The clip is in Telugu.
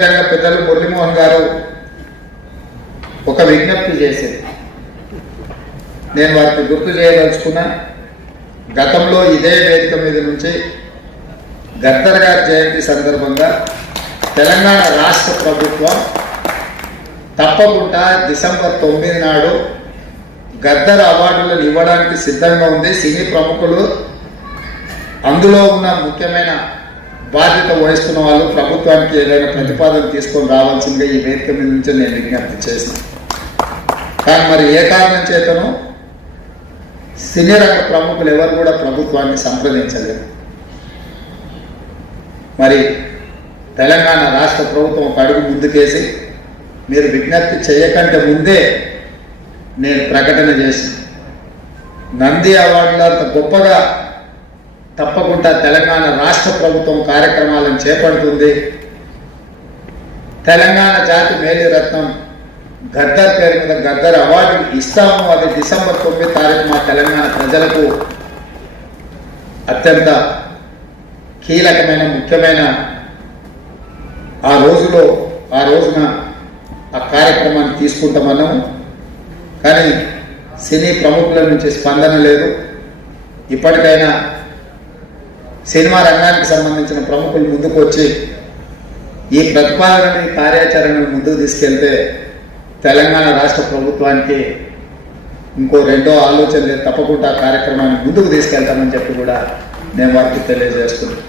పెద్దలు మురళీమోహన్ గారు ఒక విజ్ఞప్తి చేసేది నేను వారికి గుర్తు చేయదలుచుకున్నా. గతంలో ఇదే వేదిక మీద నుంచి గద్దర్ గారి జయంతి సందర్భంగా తెలంగాణ రాష్ట్ర ప్రభుత్వం తప్పకుండా డిసెంబర్ 9 నాడు గద్దర్ అవార్డులను ఇవ్వడానికి సిద్ధంగా ఉంది. సినీ ప్రముఖులు అందులో ఉన్న ముఖ్యమైన బాధ్యత వహిస్తున్న వాళ్ళు ప్రభుత్వానికి ఏదైనా ప్రతిపాదన తీసుకొని రావాల్సిందిగా ఈ వేదిక మీద నుంచి నేను విజ్ఞప్తి చేశాను. కానీ మరి ఏ కారణం చేతను సినీ రంగ ప్రముఖులు ఎవరు కూడా ప్రభుత్వాన్ని సంప్రదించలేదు. మరి తెలంగాణ రాష్ట్ర ప్రభుత్వం ఒక అడుగు ముందుకేసి మీరు విజ్ఞప్తి చేయకంటే ముందే నేను ప్రకటన చేసి నంది అవార్డులు అంత గొప్పగా తప్పకుండా తెలంగాణ రాష్ట్ర ప్రభుత్వం కార్యక్రమాలను చేపడుతుంది. తెలంగాణ జాతి మేలిరత్నం గద్దర్ పేరు మీద గద్దర్ అవార్డు ఇస్తాము. అది డిసెంబర్ 9 తారీఖు మా తెలంగాణ ప్రజలకు అత్యంత కీలకమైన ముఖ్యమైన ఆ రోజున ఆ కార్యక్రమాన్ని తీసుకుంటామన్నాము. కానీ సినీ ప్రముఖుల నుంచి స్పందన లేదు. ఇప్పటికైనా సినిమా రంగానికి సంబంధించిన ప్రముఖులు ముందుకు వచ్చి ఈ ప్రతిపాదనని కార్యాచరణను ముందుకు తీసుకెళ్తే తెలంగాణ రాష్ట్ర ప్రభుత్వానికి ఇంకో రెండో ఆలోచన లేదు. తప్పకుండా కార్యక్రమాన్ని ముందుకు తీసుకెళ్తామని చెప్పి కూడా నేను వారికి తెలియజేస్తున్నాను.